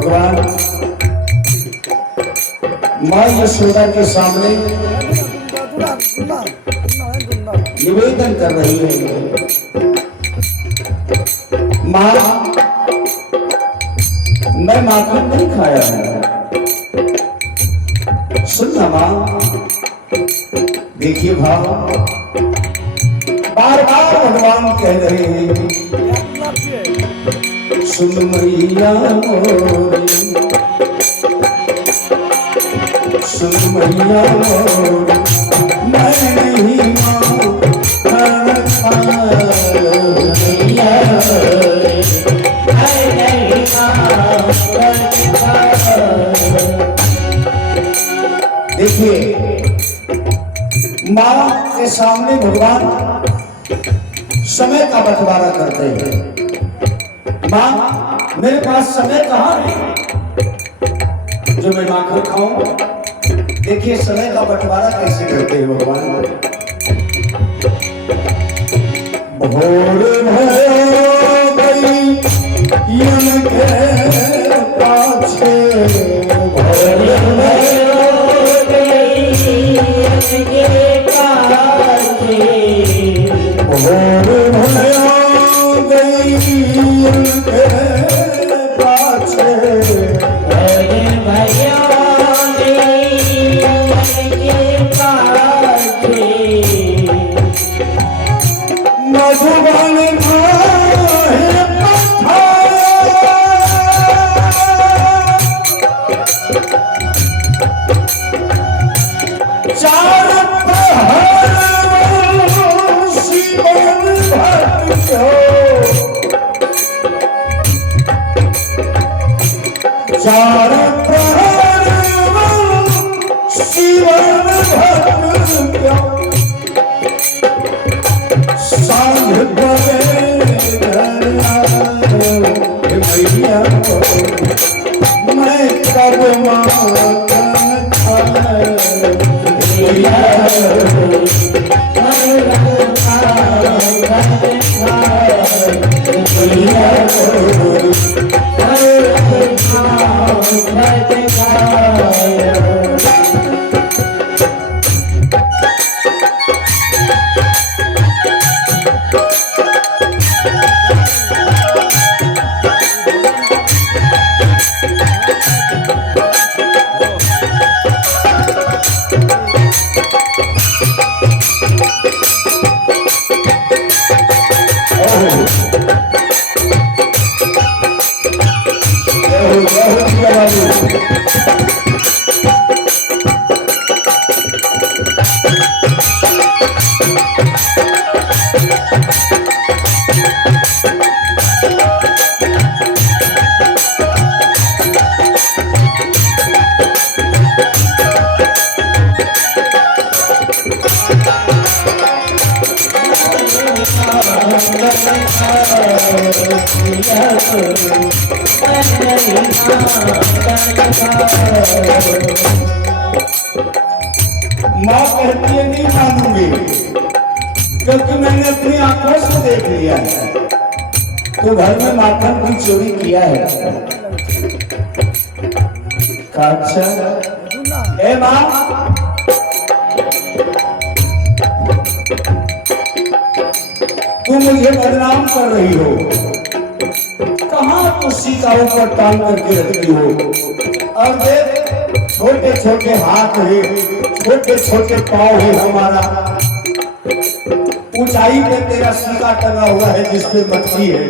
भगवान माँ यशोदा के सामने निवेदन कर रही है, माँ मैं माखन नहीं खाया हूं। सुनना माँ, देखिए भाव बार बार भगवान कह रहे हैं, सुन मैया मोरी, सुन मैया मोरी, मैं नहीं देखिए माँ के सामने भगवान समय का बंटवारा करते हैं। माँ मेरे पास समय कहाँ है जो मैं माखन खाऊं? देखिए समय का बंटवारा कैसे करते हैं भगवान। भोर भयो गई यम के पाछे, भोर भयो गई यम के पाछे, भोर भयो गई यम के पाछे, भोर भयो गई यम के पाछे, मधुबन चार प्रहर शिवन भक्त सांझ परे मैया मैं कब माखन माँ कहती है नहीं मानूंगी, क्योंकि मैंने अपनी आंखों से देख लिया है तो घर में माखन की चोरी किया है। अच्छा ए माँ, तुम मुझे बदनाम कर रही हो, कहाँ कुर्सी का ऊपर टांग करके रखती हो। और देख छोटे छोटे हाथ है, छोटे छोटे पाँव है हमारा, ऊंचाई पे तेरा सिक्का टंगा हुआ है जिसपे मटकी है।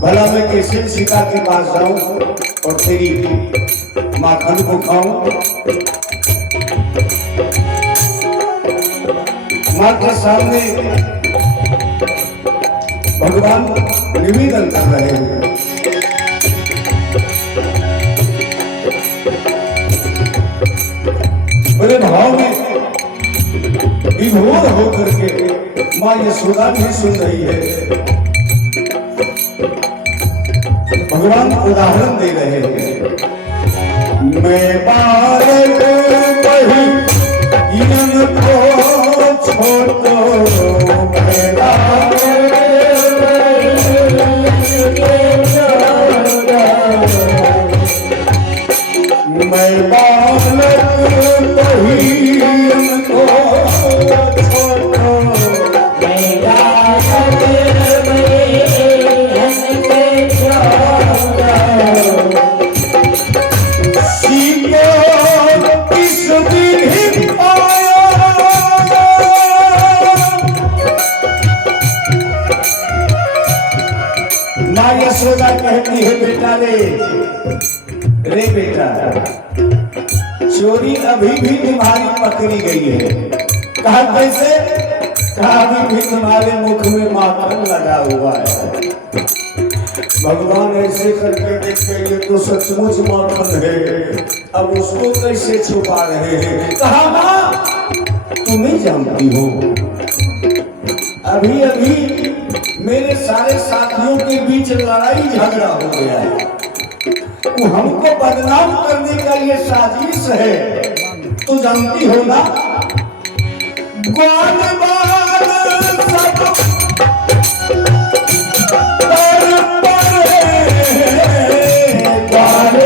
भला मैं कैसे सिक्का के पास जाऊं और तेरी माखन को खाऊं? माँ के सामने भगवान निवेदन कर रहे हैं। बड़े भाव में विभोर होकर के माँ यशोदा भी सुन रही है। भगवान उदाहरण दे रहे हैं, मैं बालक कही इनन को छोड़ो, मैं बालक कहती है बेटा रे बेटा, चोरी अभी भी तुम्हारी पकड़ी गई है। कहा कैसे? कहा अभी भी तुम्हारे मुख में माखन लगा हुआ है। भगवान ऐसे करके देखते ये तो सचमुच माखन है, अब उसको कैसे छुपा रहे हैं? कहा मां तुम नहीं जानती हो, अभी अभी मेरे सारे साथियों के बीच लड़ाई झगड़ा हो गया है, वो हमको बदनाम करने का ये साजिश है। तो जानती हो ना, ग्वाल बाल सब पर पड़े, ग्वाल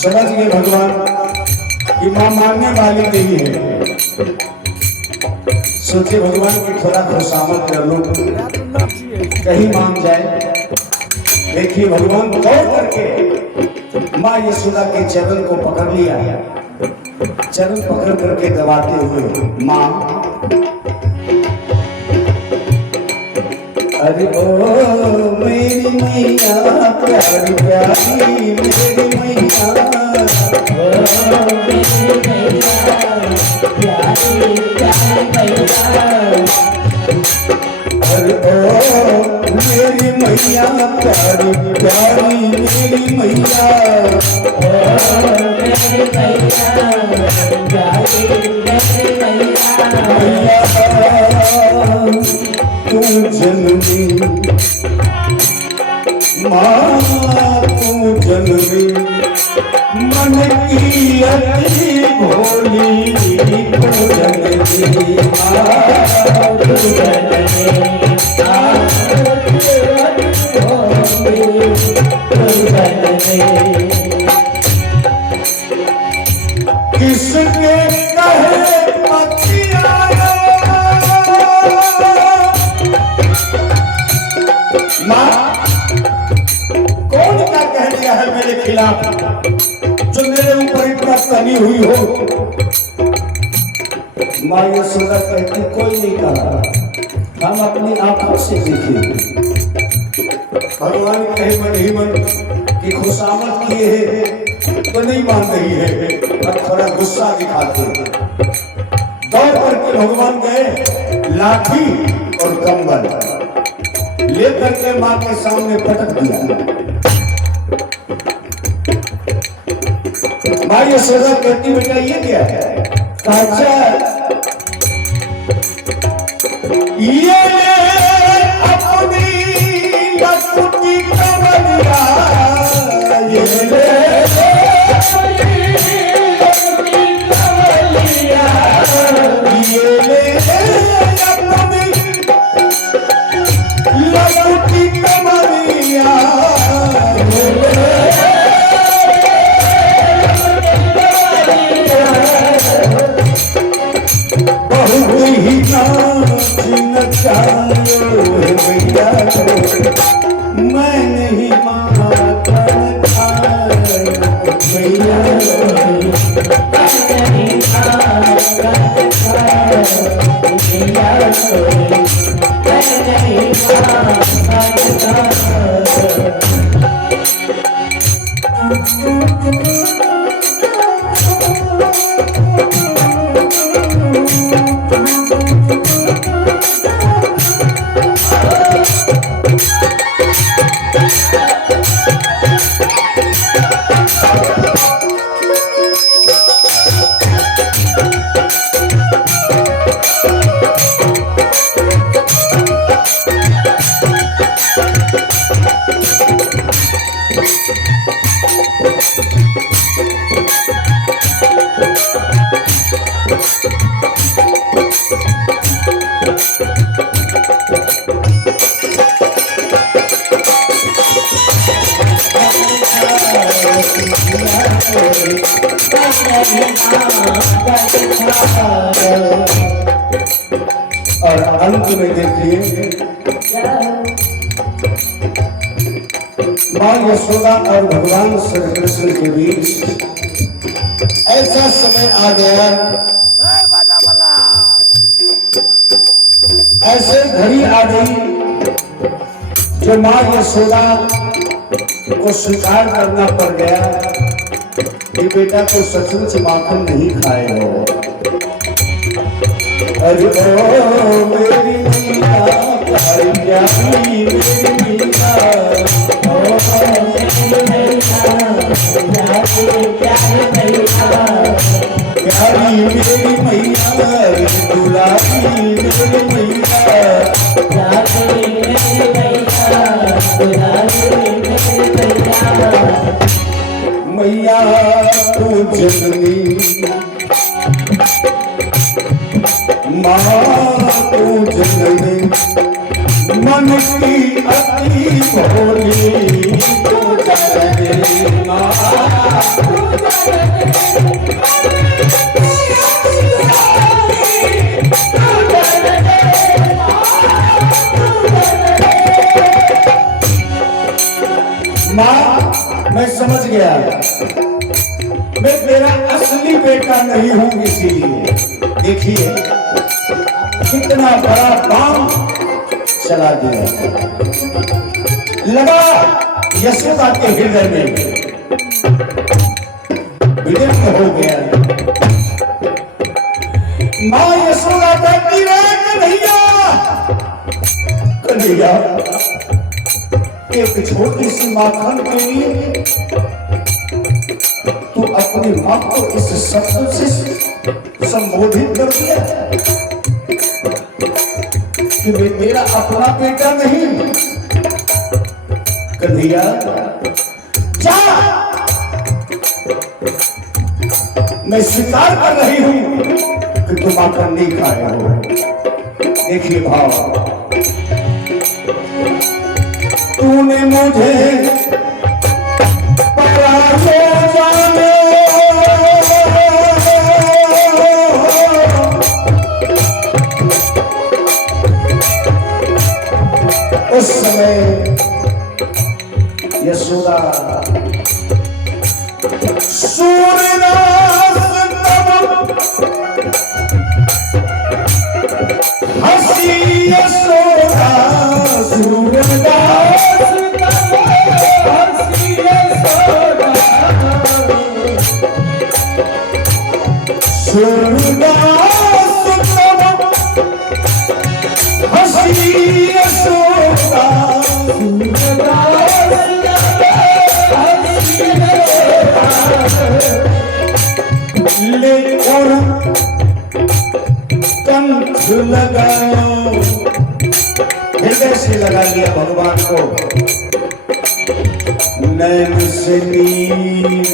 समझ गए भगवान कि मां मानने वाली नहीं है। सोचे भगवान की थोड़ा खुशामद कर लो, कहीं मान जाए। देखिए भगवान दौड़ करके मां यशोदा के चरण को पकड़ लिया, चरण पकड़ करके दबाते हुए मां, अरे ओ मेरी मैया प्यारी प्यारी मेरी मैया, ओ मेरी मैया प्यारी प्यारी मैया, अरे ओ मेरी मैया प्यारी प्यारी मेरी मैया, ओ मेरी मैया प्यारी मेरी मैया, तू जननी माँ तू जननी, मन की अति भोली तू जननी माँ तू जननी, किसके कहे पतिया माँ, कौन क्या कह दिया है मेरे खिलाफ जो मेरे ऊपर इतना तनी हुई हो? माँ यशोदा कहती कोई नहीं कहा, हम अपनी आंखों से देखे। भगवान कहे मन ही मन की खुशामद किए है तो नहीं मान रही है, अब थोड़ा गुस्सा दिखाते हैं। दौड़ करके भगवान गए, लाठी और कंबल लेकर के मां के सामने पटक दिया। मां यशोदा कहती बेटा ये क्या है? कहा ये अपनी लकुटी कमलिया, ये बहुत ही नाच नचायो और अंत में देखिए मां यशोदा और भगवान श्री कृष्ण के बीच ऐसा समय आ गया, ऐसे घड़ी आ गई जो मां यशोदा को स्वीकार करना पड़ गया कि बेटा को सचमुच माखन नहीं खाए हो। अरे ओ मेरी मैया प्यारी प्यारी मेरी मैया, ओ मेरी मैया प्यारी प्यारी मैया, प्यारी मेरी मैया दुलारी मेरी मैया, प्यारी मेरी मैया दुलारी मेरी मैया। मैया तू जननी माँ तू जननी मन की अति भोली, तू जननी माँ तू जननी माँ मैं समझ गया मैं तेरा असली बेटा नहीं हूं, इसीलिए देखिए कितना बड़ा बाम चला दिया, लगा यशोदा के हृदय में विलिप्त हो गया। मां यशोदा कहती रहे कन्हैया, कन्हैया एक छोटी सी माखन के लिए तू अपनी मां को इस शब्द से संबोधित कर दिया कि मैं तेरा अपना बेटा नहीं। कन्हैया जा, मैं स्वीकार कर रही हूं कि तुम माखन नहीं खाए हो। देखिए भाव, तूने मुझे पराजो जाने उस समय यशोदा सूर्यदास तब हंसी, यशोदा सूर्यदास सूरदास तब हंसी, यशोदा ले और कंठ लगाओ, हृदय से लगा लिया भगवान को, नैन से नीर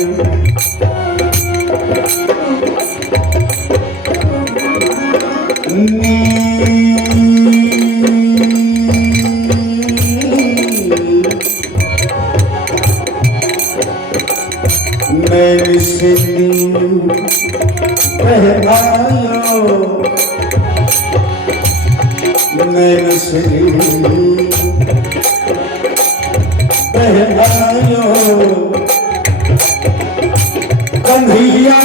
मेरी सिद्धि पहनायो, मेरी सिद्धि पहनायो। कन्हैया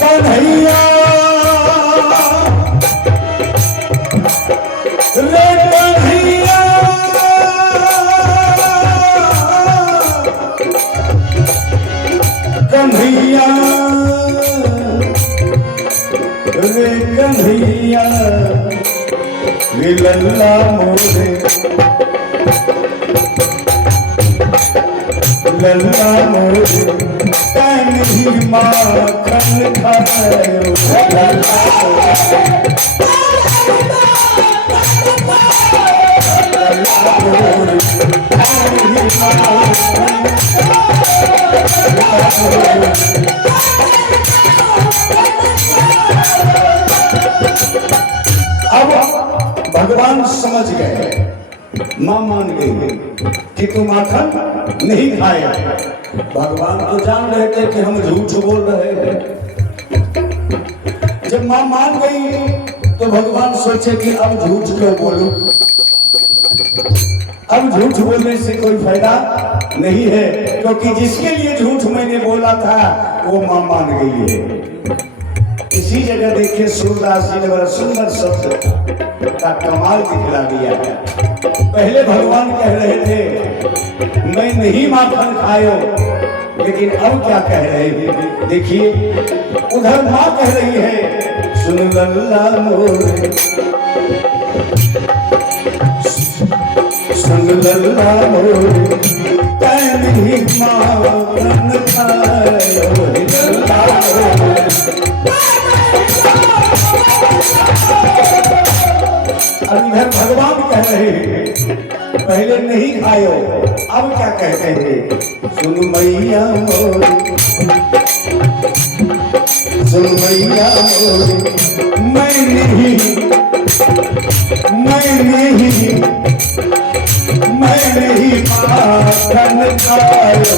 कन्हैया कन्हैया रे कन्हैया रे लल्ला मोरे लल्ला मोरे कन्हैया माखन खायो लल्ला अब भगवान समझ गए, मां मान गई कि तुम माखन नहीं खाए। भगवान तो जान रहे थे कि हम झूठ बोल रहे हैं। जब मां मान गई तो भगवान सोचे कि अब झूठ क्यों बोलूं, अब झूठ बोलने से कोई फायदा नहीं है, क्योंकि जिसके लिए झूठ मैंने बोला था वो मां मान गई है। इसी जगह देखिए सूरदास जी ने बड़ा सुंदर शब्द का कमाल दिखला दिया। पहले भगवान कह रहे थे मैं नहीं माखन खायो, लेकिन अब क्या कह रहे हैं देखिए। उधर मां कह रही है सुन लल्ला मोरे सुन लल्ला मोरे नहीं माखन खायो लल्ला मोरे। अब इधर भगवान कह रहे हैं पहले नहीं खायो, अब क्या कहते हैं सुन मैया मोरे सुन मैया मोरे मैं नहीं माखन खायो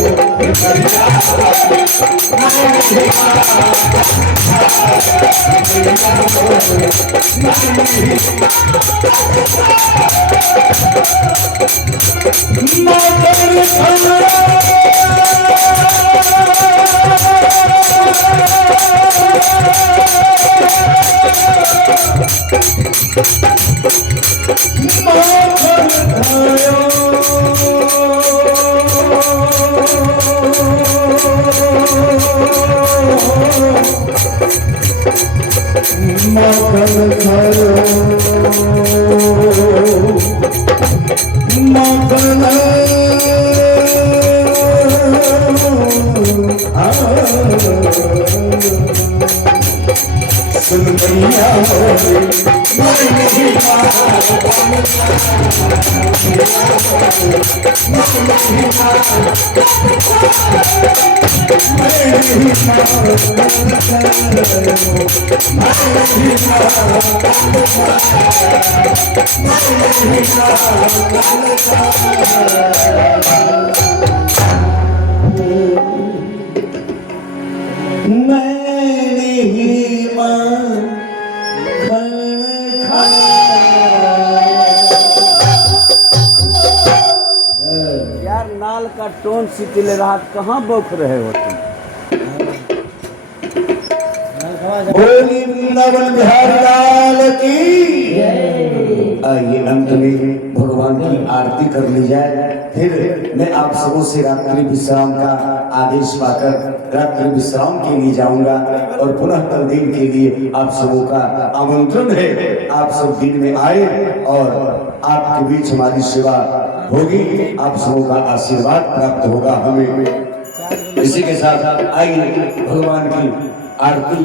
माखन खायो माखन सुन मैया मोरे मैं नहीं यार नाल का टोन सिटिल रहा, कहाँ बौख रहे हो तुम? बोली वृंदावन बिहारी लाल की। आइए अंत में भगवान की आरती कर ली जाए, फिर मैं आप सबों से रात्रि विश्राम का आदेश पाकर रात्रि विश्राम के लिए जाऊंगा और पुनः कल दिन के लिए आप सबों का आमंत्रण है। आप सब दिन में आए और आपके बीच हमारी सेवा होगी, आप सबों का आशीर्वाद प्राप्त होगा हमें। इसी के साथ आइए भगवान की आरती।